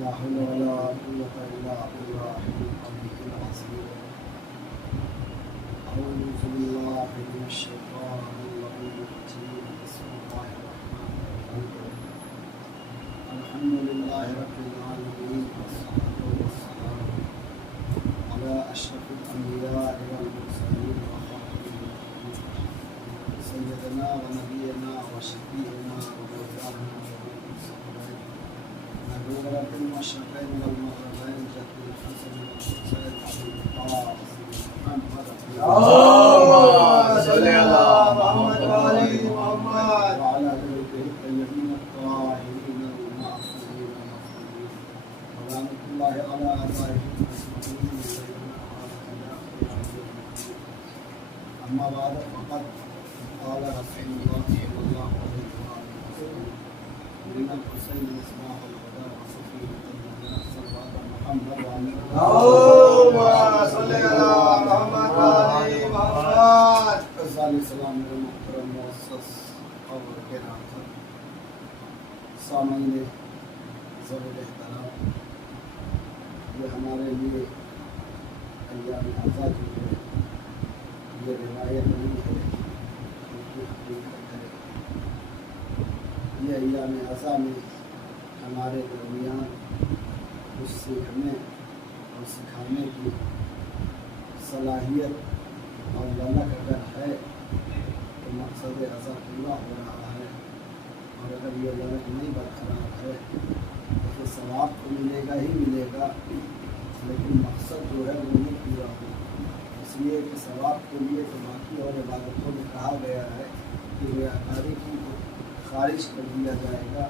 لا حول ولا قوة إلا بالله العلي العظيم. أعوذ بالله من الشيطان الرجيم. بسم الله الرحمن الرحيم. الحمد لله رب العالمين والصلاة والسلام على أشرف الأنبياء والمرسلين وخاتم النبيين سيدنا ونبينا وشفيعنا ومولانا نبينا المشرقين والمغربين جد الحسن والحسين أبي القاسم محمد اللهم صل على محمد وعلى محمد وعلى بيته الطيبين الطاهرين المعصومين المظلومين ورحمة الله على آبائهم أجمعين سيدنا أما بعد فقد قال رسول الله صلى الله عليه وسلم من الحسين مصباح الهدى وصفيه النبي صلى الله عليه محمد وعلى اللهم صل على محمد وعلى محمد. السلام میرے محترم مؤسس اور گراں سامعین ضرور احترام، یہ ہمارے لیے ایام آزاد جو ہے یہ روایت نہیں ہے بلکہ حقیقت ہے۔ یہ ایام آزاد میں ہمارے درمیان کچھ سیکھنے اور سکھانے کی صلاحیت اور للک اگر ہے تو مقصد اعضا پورا ہو رہا ہے، اور اگر یہ للک نہیں برقرار ہے تو پھر ثواب تو ملے گا ہی ملے گا، لیکن مقصد جو ہے وہ نہیں پورا ہوگا۔ اس لیے کہ ثواب کے لیے تو باقی اور عبادتوں میں کہا گیا ہے کہ ریاکاری کی کو خارج کر دیا جائے گا،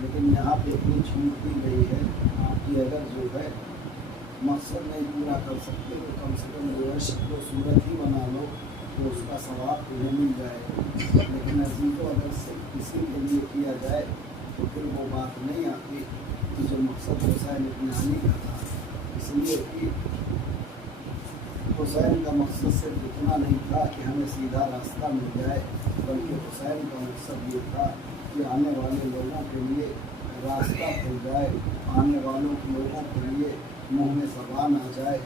لیکن یہاں پہ اتنی چھوٹ دی گئی ہے کہ اگر جو ہے مقصد نہیں پورا کر سکتے تو کم سے کم جو ہے شکل و صورت ہی بنا لو تو اس کا ثواب تمہیں مل جائے گا۔ لیکن عزیزوں اگر صرف کسی کے لیے کیا جائے تو پھر وہ بات نہیں آتی کہ جو مقصد حسین ابن علی کا تھا۔ اس لیے کہ حسین کا مقصد صرف اتنا نہیں تھا کہ ہمیں سیدھا راستہ مل جائے، بلکہ حسین کا مقصد یہ تھا کہ آنے والے لوگوں کے لیے راستہ کھل جائے، آنے والوں لوگوں کے لیے منہ میں زبان آ جائے،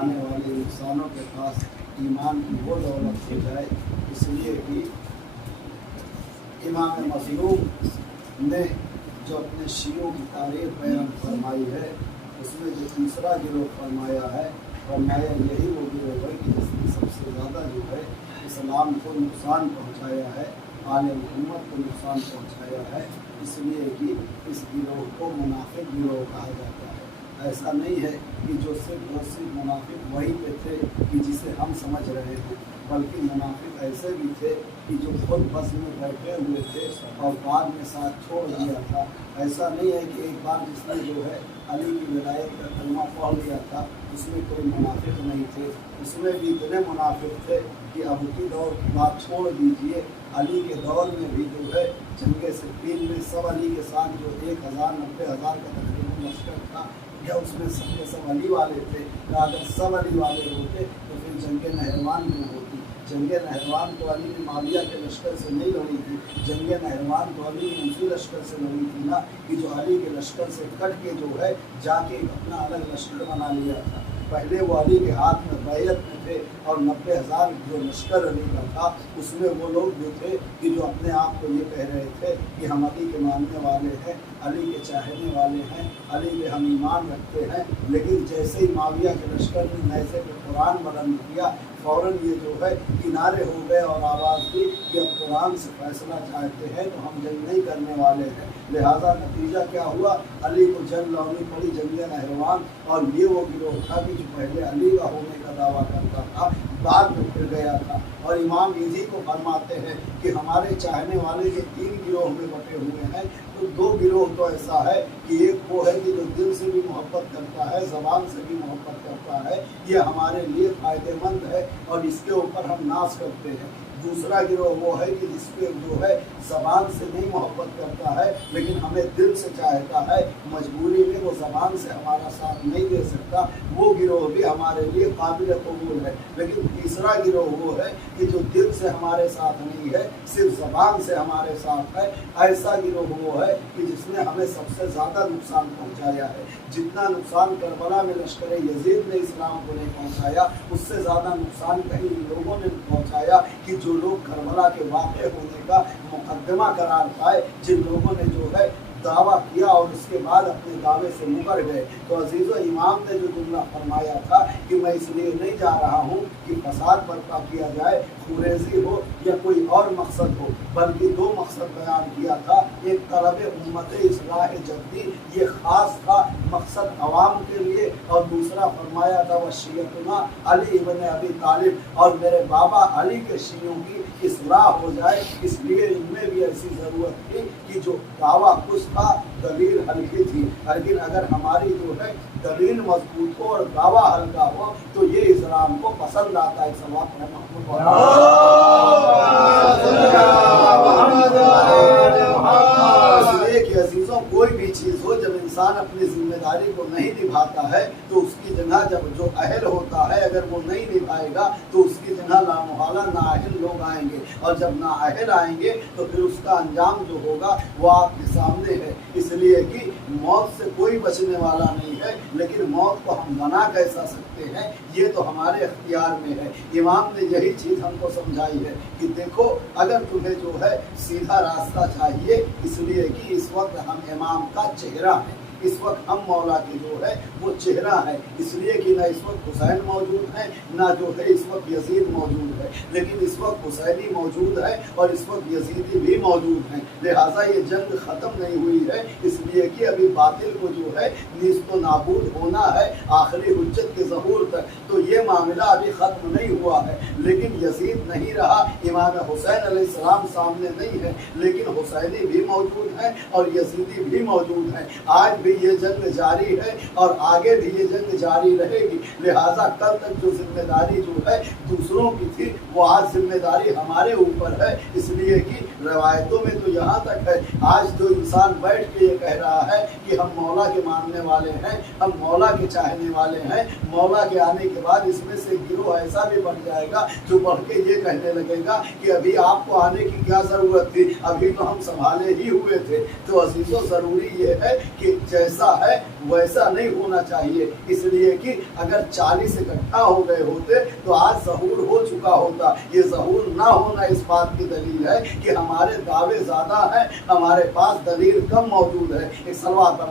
آنے والے انسانوں کے پاس ایمان کی وہ دولت ہو جائے۔ اس لیے کہ امام مظلوم نے جو اپنے شیعوں کی تاریخ بیان فرمائی ہے اس میں جو تیسرا گروہ فرمایا ہے، فرمایا یہی وہ گروہ ہے کہ جس نے سب سے زیادہ جو ہے اسلام کو نقصان پہنچایا ہے، آل محمد کو نقصان پہنچایا ہے۔ اس لیے کہ اس گروہ کو منافق گروہ کہا جاتا ہے۔ ایسا نہیں ہے کہ جو صرف اور صرف منافق وہی پہ تھے کہ جسے ہم سمجھ رہے ہیں، بلکہ منافق ایسے بھی تھے کہ جو خود بس میں بیٹھے ہوئے تھے اور بعد میں ساتھ چھوڑ دیا تھا۔ ایسا نہیں ہے کہ ایک بار جس نے جو ہے علی کی ولایت کا کلمہ پڑھ لیا تھا اس میں کوئی منافق نہیں تھے، اس میں بھی اتنے منافق تھے کہ اب کی دور کی بات چھوڑ دیجئے، علی کے دور میں بھی جو ہے جنگ صفین میں سب علی کے ساتھ جو 1090,000 کا تقریباً لشکر تھا، یا اس میں سب کے سب علی والے تھے، کہ اگر سب علی والے ہوتے تو پھر جنگ نہروان میں ہوتی۔ جنگ نہروان تو علی نے معاویہ کے لشکر سے نہیں لڑی تھی، جنگ نہروان تو علی نے اسی لشکر سے لڑی تھی نا کہ جو علی کے لشکر سے کٹ کے جو ہے جا کے اپنا الگ لشکر بنا لیا تھا۔ پہلے وہ علی کے ہاتھ میں بیعت میں تھے اور 90,000 جو لشکر علی کا تھا اس میں وہ لوگ جو تھے کہ جو اپنے آپ کو یہ کہہ رہے تھے کہ ہم علی کے ماننے والے ہیں، علی کے چاہنے والے ہیں، علی پہ ہم ایمان رکھتے ہیں، لیکن جیسے ہی معاویہ کے لشکر نے نیزے پہ قرآن بلند کیا فوراً یہ جو ہے کنارے ہو گئے اور آواز دی کہ اب قرآن سے فیصلہ چاہتے ہیں تو ہم جنگ نہیں کرنے والے ہیں۔ لہذا نتیجہ کیا ہوا، علی کو جنگ لڑنی پڑی جنگ نہروان، اور یہ وہ گروہ تھا کہ جو پہلے علی کا ہونے کا دعویٰ کرتا تھا بعد میں پھر گیا تھا۔ اور امام اسی کو فرماتے ہیں کہ ہمارے چاہنے والے جو 3 گروہ میں بٹے ہوئے ہیں تو 2 گروہ تو ایسا ہے کہ ایک وہ ہے کہ جو دل سے بھی محبت کرتا ہے، زبان سے بھی محبت کرتا ہے، یہ ہمارے لیے فائدہ مند ہے اور اس کے اوپر ہم ناز کرتے ہیں۔ दूसरा गिरोह वो है कि जिसपे जो है ज़बान से नहीं मोहब्बत करता है लेकिन हमें दिल से चाहता है, मजबूरी में वो ज़बान से हमारा साथ नहीं दे सकता, वो गिरोह भी हमारे लिए काबिल कबूल है। लेकिन तीसरा गिरोह वो है कि जो दिल से हमारे साथ नहीं है, सिर्फ ज़बान से हमारे साथ है। ऐसा गिरोह वो है कि जिसने हमें सबसे ज़्यादा नुकसान पहुँचाया है। जितना नुकसान करबला में लश्कर यजीद ने इस्लाम को नहीं पहुँचाया, उससे ज़्यादा नुकसान कहीं इन लोगों ने पहुँचाया कि जो लोग करबला के वाक़े होने का मुकदमा करार पाए, जिन लोगों ने जो है दावा किया और उसके बाद अपने दावे से मुकर गए। तो अजीज़ो, इमाम ने जो जुमला फरमाया था कि मैं इसलिए नहीं जा रहा हूँ कि फसाद बर्पा किया जाए, खुरेजी हो या कोई और मकसद हो, बल्कि दो मकसद बयान किया था। एक तलब उम्मत इस्लाह जद्दी, ये ख़ास था मकसद अवाम के लिए, और दूसरा फरमाया था वसीयतुना अली इब्न अबी तालिब, और मेरे बाबा अली के शियों की इस्लाह हो जाए। इसलिए इनमें भी ऐसी ज़रूरत थी कि जो दावा कुछ था, दलील हल्की थी, लेकिन अगर हमारी जो है दलील मजबूत हो और दावा हल्का हो तो ये इस्लाम को पसंद आता है। सवाब इसलिए कि अजीज़ों, कोई भी चीज़ हो, जब इंसान अपनी जिम्मेदारी को नहीं निभाता है तो उसकी जगह जब जो अहल होता है, अगर वो नहीं निभाएगा तो उसकी जगह लामुहाला नाअहल लोग आएंगे, और जब नाअहल आएंगे तो फिर उसका अंजाम जो होगा वो आपके सामने है। इसलिए कि मौत से कोई बचने वाला नहीं है, लेकिन मौत को हम बना कैसा सकते हैं, ये तो हमारे इख्तियार में है। इमाम ने यही चीज़ हमको समझाई है कि देखो, अगर तुम्हें जो है सीधा रास्ता चाहिए, इसलिए कि इस वक्त हम इमाम का चेहरा है, इस वक्त हम मौला की जो है वो चेहरा है, इसलिए कि ना इस वक्त हुसैन मौजूद है, ना जो है इस वक्त यजीद मौजूद है, लेकिन इस वक्त हुसैनी मौजूद है और इस वक्त यजीदी भी मौजूद हैं। लिहाजा ये जंग ख़त्म नहीं हुई है, इसलिए कि अभी बातिल को जो है नीस्तो नाबूद होना है आखिरी हुज्जत के ज़हूर तक। तो ये मामला अभी ख़त्म नहीं हुआ है, लेकिन यजीद नहीं रहा, इमाम हुसैन अलैहिस्सलाम सामने नहीं है, लेकिन हुसैनी भी मौजूद हैं और यजीदी भी मौजूद हैं। आज भी ये जंग जारी है और आगे भी ये जंग जारी रहेगी। लिहाजा कल तक जो जिम्मेदारी जो है दूसरों की थी, वो आज जिम्मेदारी हमारे ऊपर है। इसलिए कि रवायतों में तो यहाँ तक है, आज जो इंसान बैठ के ये कह रहा है कि हम मौला के मानने वाले हैं, हम मौला के चाहने वाले हैं, मौला के आने के बाद इसमें से गिरोह ऐसा भी बन जाएगा जो बढ़ के ये कहने लगेगा कि अभी आपको आने की क्या ज़रूरत थी, अभी तो हम संभाले ही हुए थे। तो अजीज़ों, ज़रूरी ये है कि जैसा है वैसा नहीं होना चाहिए, इसलिए कि अगर 40 इकट्ठा हो गए होते तो आज ज़हूर हो चुका होता। ये ज़हूर ना होना इस बात की दलील है कि हमारे दावे ज़्यादा हैं, हमारे पास दलील कम मौजूद है। एक सलवात पर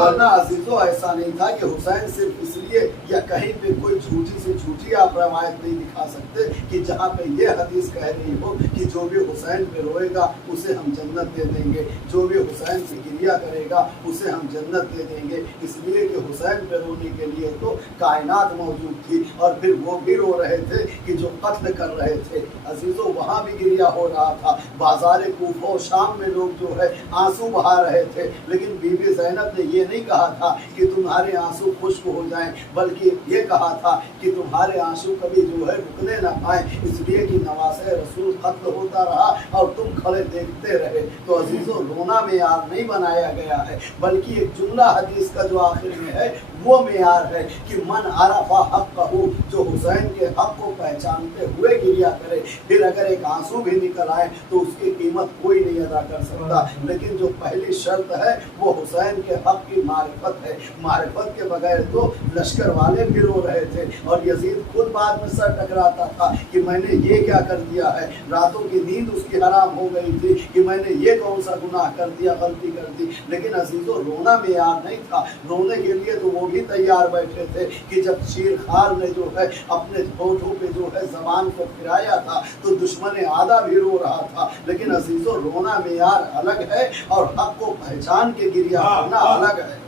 वरना अजीज़ों, ऐसा नहीं था कि हुसैन सिर्फ इसलिए या कहीं पे कोई झूठी से झूठी आप रवायत नहीं दिखा सकते कि जहाँ पे ये हदीस कह रही हो कि जो भी हुसैन पे रोएगा उसे हम जन्नत दे देंगे, जो भी हुसैन की गिरिया करेगा उसे हम जन्नत दे देंगे। इसलिए कि हुसैन पे रोने के लिए तो कायनात मौजूद थी, और फिर वो भी रो रहे थे कि जो कत्ल कर रहे थे। अजीज़ों, वहाँ भी गिरिया हो रहा था, बाजार कूफा शाम में लोग जो है आंसू बहा रहे थे, लेकिन बीबी ज़ैनब ने ये नहीं कहा था कि तुम्हारे आंसू खुश्क हो जाएं, बल्कि ये कहा था कि तुम्हारे आंसू कभी जो है रुकने न पाएं, इसलिए कि नवासे रसूल कत्ल होता रहा और तुम खड़े देखते रहे। तो अजीज़ों, रोना मेयार नहीं बनाया गया है, बल्कि एक जुमला हदीस का जो आखिर में है वो मेयार है कि मन आरफा हक कहू, जो हुसैन के हक को पहचानते हुए गिरिया करे। फिर अगर एक आंसू भी निकल आए तो उसकी कीमत कोई नहीं अदा कर सकता, लेकिन जो पहली शर्त है वो हुसैन के हक की मारिफत है। मारिफत के बगैर तो लश्कर वाले भी रो रहे थे, और यजीद खुद बाद में सर टकराता था कि मैंने ये क्या कर दिया है, रातों की नींद उसकी हराम हो गई थी कि मैंने ये कौन सा गुनाह कर दिया, गलती कर दी। लेकिन अजीज़ों, रोना मेयार नहीं था, रोने के लिए तो वो भी तैयार बैठे थे कि जब शेरखार ने जो है अपने होठों पे जो है ज़बान को फिराया था तो दुश्मन आदा भी रो रहा था। लेकिन अजीज़ों, रोना मेयार अलग है और हक को पहचान के गिरिया करना अलग है।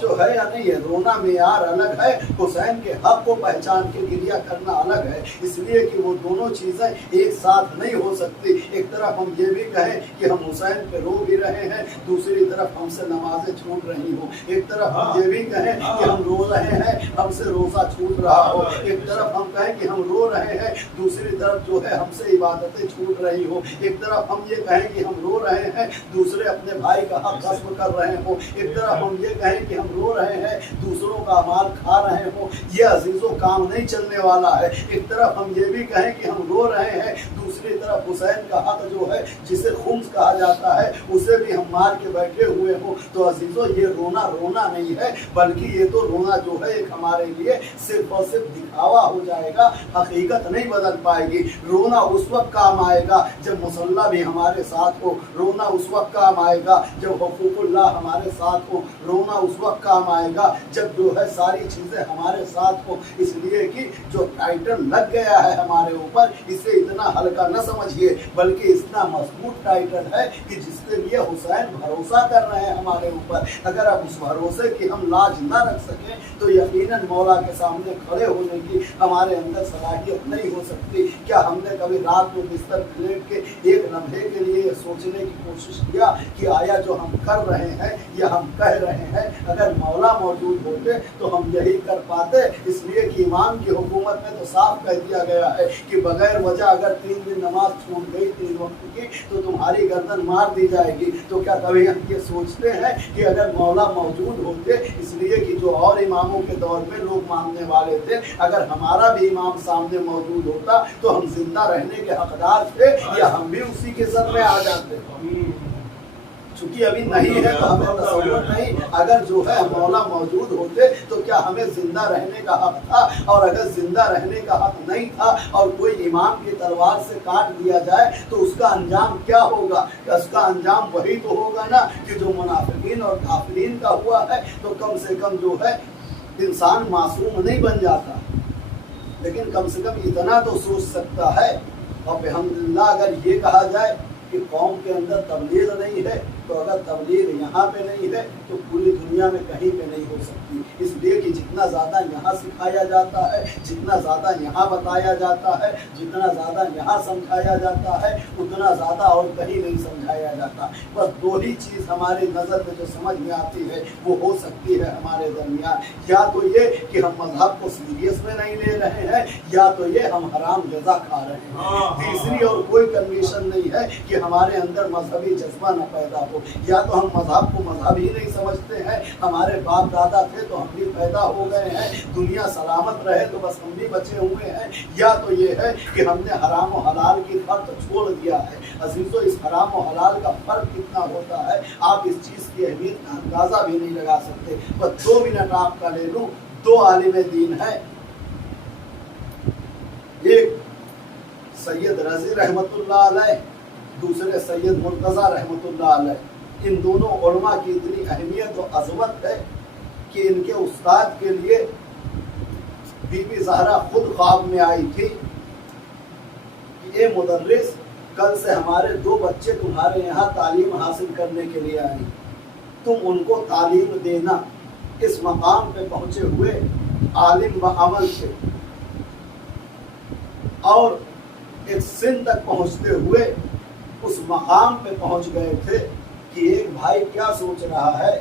जो है या नहीं है, रोना मेयार अलग है, हुसैन के हक को पहचान के गिरिया करना अलग है, इसलिए कि वो दोनों चीजें एक साथ नहीं हो सकती। एक तरफ हम ये भी कहें कि हम हुसैन पे रो भी रहे हैं, दूसरी तरफ हमसे नमाजें छूट रही हो, एक तरफ हम ये भी कहें कि हम रो रहे हैं, हमसे रोजा छूट रहा हो, एक तरफ हम कहें कि हम रो रहे हैं, दूसरी तरफ जो है हमसे इबादतें छूट रही हो, एक तरफ हम ये कहें कि हम रो रहे हैं, दूसरे अपने भाई का हक गस्म कर रहे हो, एक तरफ हम ये कहें कि हम रो रहे हैं, दूसरों का माल खा रहे हो, ये अजीजों काम नहीं चलने वाला है। एक तरफ हम ये भी कहें कि हम रो रहे हैं, दूसरी तरफ हुसैन का हक जो है जिसे खुम्स कहा जाता है उसे भी हम मार के बैठे हुए हो, तो अजीजों ये रोना रोना नहीं है, बल्कि ये तो रोना जो है एक हमारे लिए सिर्फ और सिर्फ दिखावा हो जाएगा, हकीकत नहीं बदल पाएगी। रोना उस वक्त काम आएगा जब मुसल्ला भी हमारे साथ हो, रोना उस वक्त काम आएगा जब हुकूकुल्लाह हमारे साथ हो, रोना उस वक्त काम आएगा जब जो है सारी चीजें हमारे साथ हो। इसलिए कि जो टाइटल लग गया है हमारे ऊपर, इसे इतना हल्का न समझिए, बल्कि इतना मजबूत टाइटल है कि जिसके लिए हुसैन भरोसा कर रहे हैं हमारे ऊपर। अगर अब उस भरोसे की हम लाज न रख सकें तो यकीनन मौला के सामने खड़े होने की हमारे अंदर सलाहियत नहीं हो सकती। क्या हमने कभी रात में बिस्तर पर लेट के एक लम्हे के लिए सोचने की कोशिश किया कि आया जो हम कर रहे हैं या हम कह रहे हैं, अगर मौला मौजूद होते तो हम यही कर पाते? इसलिए कि इमाम की हुकूमत में तो साफ कह दिया गया है कि बगैर वजह अगर 3 दिन नमाज छूट गई 3 वक्त की तो तुम्हारी गर्दन मार दी जाएगी। तो क्या कभी हम ये सोचते हैं कि अगर मौला मौजूद होते, इसलिए कि जो और इमामों के दौर में लोग मानने वाले थे, अगर हमारा भी इमाम सामने मौजूद होता तो हम जिंदा रहने के हकदार थे या हम भी उसी के सर में आ जाते? चूंकि अभी नहीं है तो हमें तसव्वुर नहीं, अगर जो है मौला मौजूद होते तो क्या हमें जिंदा रहने का हक था? और अगर जिंदा रहने का हक नहीं था और कोई इमाम की तलवार से काट दिया जाए तो उसका अंजाम क्या होगा? उसका अंजाम वही तो होगा ना कि जो मुनाफिकीन और काफिरीन का हुआ है। तो कम से कम जो है इंसान मासूम नहीं बन जाता, लेकिन कम से कम इतना तो सोच सकता है। और अल्हम्दुलिल्लाह अगर ये कहा जाए कि कौम के अंदर तबलीग नहीं है, तो अगर तबलीग यहाँ पे नहीं है तो पूरी दुनिया में कहीं पे नहीं हो सकती। इसलिए कि जितना ज़्यादा यहाँ सिखाया जाता है, जितना ज़्यादा यहाँ बताया जाता है, जितना ज़्यादा यहाँ समझाया जाता है, उतना ज़्यादा और कहीं नहीं समझाया जाता। बस 2 ही चीज़ हमारे नज़र में जो समझ में आती है वो हो सकती है हमारे दरमियान, या तो ये कि हम मजहब को सीरियस में नहीं ले रहे हैं, या तो ये हम हराम गज़ा खा रहे हैं। तीसरी और कोई कंडीशन नहीं है कि हमारे अंदर मजहबी जज्बा न पैदा हो। या तो हम मजहब को मजहब ही नहीं समझते हैं, हमारे बाप दादा थे तो हम भी पैदा हो गए हैं, दुनिया सलामत रहे तो बस हम भी बचे हुए हैं, या तो ये है कि हमने हराम और हलाल की फर्क छोड़ दिया है। अजीजों, इस हराम और हलाल का फर्क कितना होता है आप इस चीज़ की अहमियत का अंदाज़ा भी नहीं लगा सकते। बस 2 मिनट आपका ले लूँ। 2 आलिम दीन है, एक सैयद रज़ी रहमतुल्लाह अलैह, दूसरे सैयद मुर्तज़ा रहमतुल्लाह अलैह। इन दोनों उलमा की इतनी अहमियत और अज़मत है कि इनके उस्ताद के लिए बीबी ज़हरा खुद ख्वाब में आई थी कि ए मुदर्रिस, कल से हमारे 2 बच्चे तुम्हारे यहाँ तालीम हासिल करने के लिए आए, तुम उनको तालीम देना। इस मकाम पे पहुँचे हुए आलिम व अमल थे और एक सिन तक पहुँचते हुए उस मकाम पे पहुँच गए थे कि एक भाई क्या सोच रहा है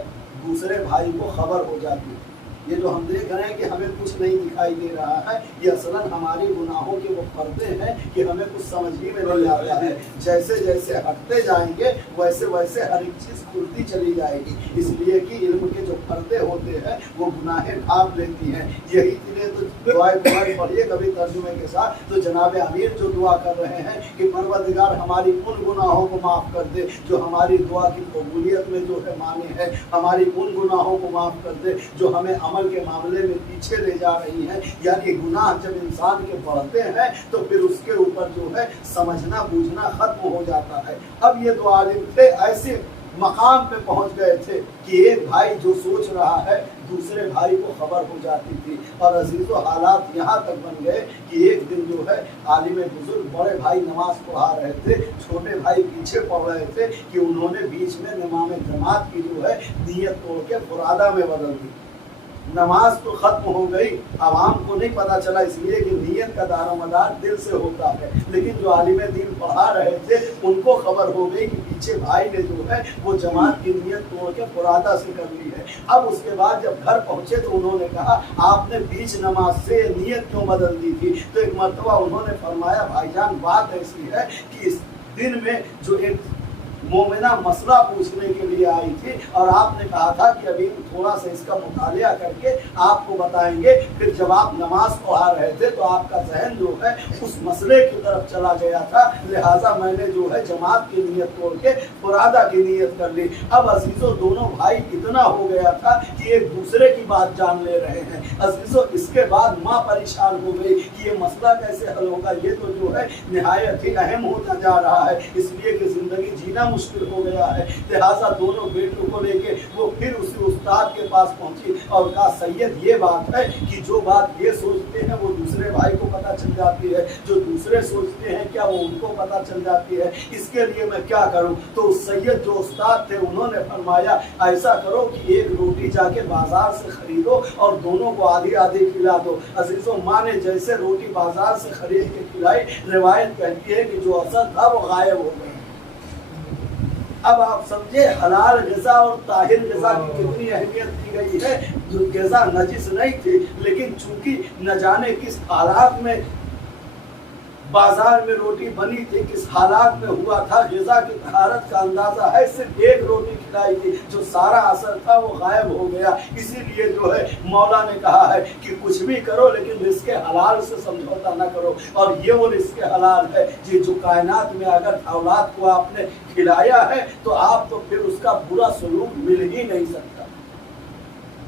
दूसरे भाई को खबर हो जाती। ये जो हम देख रहे हैं कि हमें कुछ नहीं दिखाई दे रहा है, ये असलन हमारी गुनाहों के वो पर्दे हैं कि हमें कुछ समझ ही में नहीं आता है। जैसे जैसे हटते जाएंगे वैसे वैसे हर एक चीज़ खुलती चली जाएगी, इसलिए कि इल्म के जो पर्दे होते हैं वो गुनाहें ढांप लेती हैं। यही लिए तो दुआएं पढ़िए कभी तर्जुमे के साथ, तो जनाब अमीर जो दुआ कर रहे हैं कि परवरदिगार हमारी उन गुनाहों को माफ़ कर दे जो हमारी दुआ की कबूलियत में जो है माने हैं, हमारी उन गुनाहों को माफ़ कर दे जो हमें अमल के मामले में पीछे ले जा रही हैं। यानी गुनाह जब इंसान के बढ़ते हैं तो फिर उसके ऊपर जो है समझना बूझना खत्म हो जाता है। अब ये 2 आलिम थे, ऐसे मकाम पे पहुंच गए थे कि एक भाई जो सोच रहा है दूसरे भाई को खबर हो जाती थी। और अजीजों हालात यहाँ तक बन गए कि एक दिन जो है आलिम बुजुर्ग बड़े भाई नमाज पढ़ा रहे थे, छोटे भाई पीछे पढ़ रहे थे कि उन्होंने बीच में इमाम जमात की जो है नियत तोड़ के फुरादा में बदल दी। नमाज तो खत्म हो गई, आवाम को नहीं पता चला इसलिए कि नियत का दारोमदार दिल से होता है, लेकिन जो आलिम दीन पढ़ा रहे थे उनको खबर हो गई कि पीछे भाई ने जो है वो जमात की नियत तोड़ के फुरादा से कर ली है। अब उसके बाद जब घर पहुंचे तो उन्होंने कहा आपने बीच नमाज से नियत क्यों बदल दी थी? तो एक मर्तबा उन्होंने फरमाया भाईजान बात ऐसी है कि इस दिन में जो एक मोमिना मसला पूछने के लिए आई थी और आपने कहा था कि अभी थोड़ा सा इसका मुतालिया करके आपको बताएंगे। फिर जब आप नमाज पढ़ा रहे थे तो आपका जहन जो है उस मसले की तरफ चला गया था, लिहाजा मैंने जो है जमात की नियत तोड़ के फुरादा की नियत कर ली। अब अजीजों दोनों भाई इतना हो गया था कि एक दूसरे की बात जान ले रहे हैं। अजीजों इसके बाद माँ परेशान हो गई कि ये मसला कैसे हल होगा, ये तो जो है निहायत ही अहम होता जा रहा है, इसलिए कि जिंदगी जीना मुश्किल हो गया है। लिहाजा दोनों बेटों को लेके वो फिर उसी उस्ताद के पास पहुंची और कहा सैयद ये बात है कि जो बात ये सोचते हैं वो दूसरे भाई को पता चल जाती है, जो दूसरे सोचते हैं क्या वो उनको पता चल जाती है, इसके लिए मैं क्या करूं? तो सैयद जो उस्ताद थे उन्होंने फरमाया ऐसा करो कि एक रोटी जाके बाजार से खरीदो और दोनों को आधी आधी खिला दो। अजीजों माँ ने जैसे रोटी बाजार से खरीद के खिलाई, रिवायत कहती है कि जो असर था वो गायब हो गया। अब आप समझे हलाल ग़िज़ा और ताहिर ग़िज़ा की कितनी अहमियत दी गई है। जो ग़िज़ा नजिस नहीं थी, लेकिन चूंकि न जाने किस हालात में बाजार में रोटी बनी थी, किस हालात में हुआ था, ग़िज़ा की तहारत का अंदाजा है, सिर्फ एक रोटी खिलाई थी, जो सारा असर था वो गायब हो गया। इसीलिए जो है मौला ने कहा है कि कुछ भी करो लेकिन रिज़्क़ हलाल से समझौता न करो। और ये वो रिज़्क़ हलाल है जी जो कायनात में अगर औलाद को आपने खिलाया है तो आप तो फिर उसका बुरा सलूक मिल ही नहीं सकता।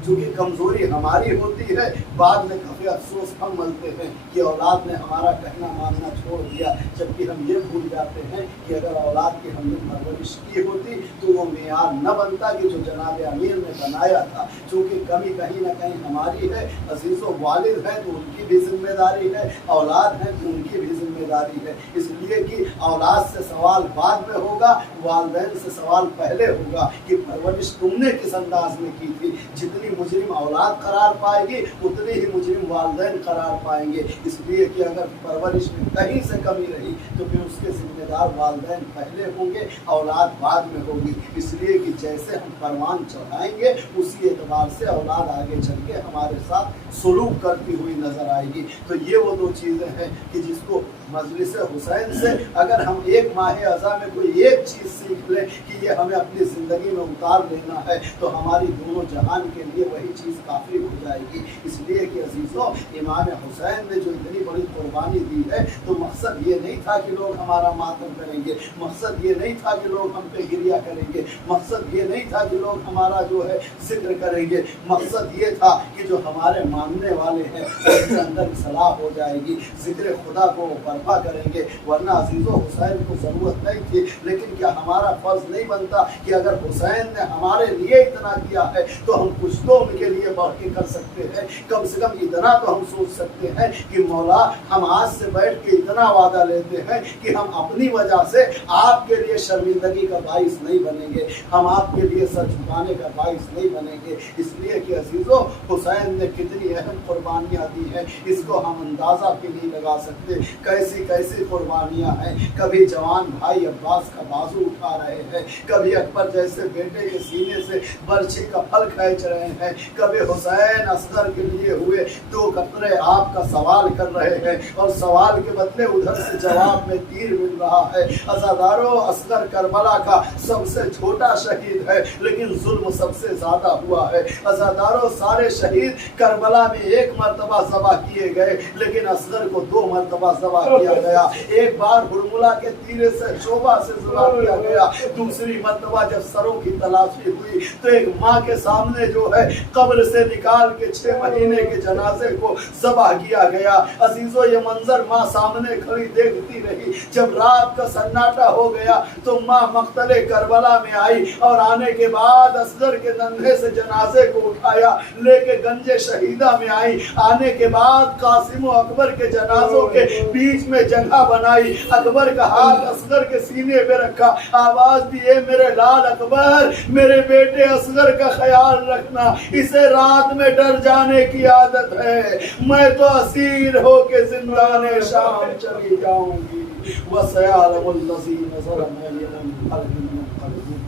चूँकि कमज़ोरी हमारी होती है, बाद में काफ़ी अफसोस हम मलते हैं कि औलाद ने हमारा कहना मानना छोड़ दिया, जबकि हम ये भूल जाते हैं कि अगर औलाद की हमने परवरिश की होती तो वो मेयार न बनता कि जो जनाब अमीर ने बनाया था। चूँकि कमी कहीं ना कहीं हमारी है। अजीज़ों वालिद हैं तो उनकी भी जिम्मेदारी है, औलाद हैं तो उनकी भी जिम्मेदारी है, इसलिए कि औलाद से सवाल बाद में होगा, वालिदैन से सवाल पहले होगा कि परवरिश तुमने किस अंदाज में की थी। जितनी मुजरिम औलाद करार पाएगी उतने ही मुजरिम वालिदैन करार पाएंगे, इसलिए कि अगर परवरिश में कहीं से कमी रही तो फिर उसके जिम्मेदार वालिदैन पहले होंगे, औलाद बाद में होगी। इसलिए कि जैसे हम परवान चढ़ाएंगे उसी एतबार से औलाद आगे चल के हमारे साथ सुलूक करती हुई नजर आएगी। तो ये वो दो चीज़ें हैं कि जिसको मजलिस हुसैन से अगर हम एक माह अज़ा में कोई एक चीज़ सीख लें कि ये हमें अपनी ज़िंदगी में उतार लेना है तो हमारी दोनों जहान के लिए वही चीज़ काफ़ी हो जाएगी। इसलिए कि अजीज़ों इमाम हुसैन ने जो इतनी बड़ी कुर्बानी दी है तो मकसद ये नहीं था कि लोग हमारा मातम करेंगे, मकसद ये नहीं था कि लोग हम पे गिरिया करेंगे, मकसद ये नहीं था कि लोग हमारा जो है जिक्र करेंगे, मकसद ये था कि जो हमारे मानने वाले हैं उनके अंदर सलाह हो जाएगी, जिक्र खुदा को बर्पा करेंगे। वरना अजीज़ों हुसैन को ज़रूरत नहीं थी, लेकिन क्या हमारा फ़र्ज़ नहीं बनता कि अगर हुसैन ने हमारे लिए इतना किया है तो हम कुछ तो उनके लिए बढ़ के कर सकते हैं। कम से कम इतना तो हम सोच सकते हैं कि मौला हम आज से बैठ के इतना वादा लेते हैं कि हम अपनी वजह से आपके लिए शर्मिंदगी का बाइस नहीं बनेंगे, हम आपके लिए सर झुकाने का बाइस नहीं बनेंगे। इसलिए कि अजीज़ों हुसैन ने कितनी अहम कुर्बानियाँ दी हैं इसको हम अंदाज़ा भी नहीं लगा सकते। कैसी कैसी कुर्बानियाँ हैं, कभी जवान भाई अब्बास का बाजू उठा रहे हैं, कभी अकबर जैसे बेटे के सीने से बर्छी का फल खींच रहे हैं, कभी हुसैन असगर के लिए हुए 2 कतरे आपका सवाल कर रहे हैं और सवाल के बदले उधर से जवाब में तीर मिल रहा है। अज़ादारों असगर करबला का सबसे छोटा शहीद है लेकिन जुल्म सबसे ज़्यादा हुआ है। अज़ादारों सारे शहीद करबला में 1 मरतबा ज़बह किए गए लेकिन असगर को 2 मरतबा ज़बह किया गया। एक बार हुरमुला के तीरे से शोभा से ज़बह किया गया, दूसरी मरतबा जब सरों की तलाशी हुई तो एक माँ के सामने जो है कब्र से निकाल के 6 महीने के जनाजे को ज़बह किया गया। अजीजों ये मंजर माँ सामने खड़ी देखती रही। जब रात का सन्नाटा हो गया تو ماں مقتل کربلا میں آئی اور آنے کے بعد اصغر کے کندھے سے جنازے کو اٹھایا لے کے گنج شہیدہ میں آئی. آنے کے بعد قاسم و اکبر کے جنازوں کے بیچ میں جگہ بنائی. اکبر کا ہاتھ اصغر کے سینے پہ رکھا, آواز دی اے میرے لال اکبر, میرے بیٹے اصغر کا خیال رکھنا, اسے رات میں ڈر جانے کی عادت ہے, میں تو اسیر ہو کے زندان شام چلی جاؤں گی. وَسَيَعْلَمُ الَّذِينَ ظَلَمُوا أَيَّ مُنقَلِبٍ يَنقَلِبُونَ.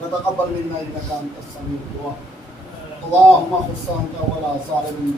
وتقبل منا انك انت السميع الدعاء. اللهم خص انت ولا ظالم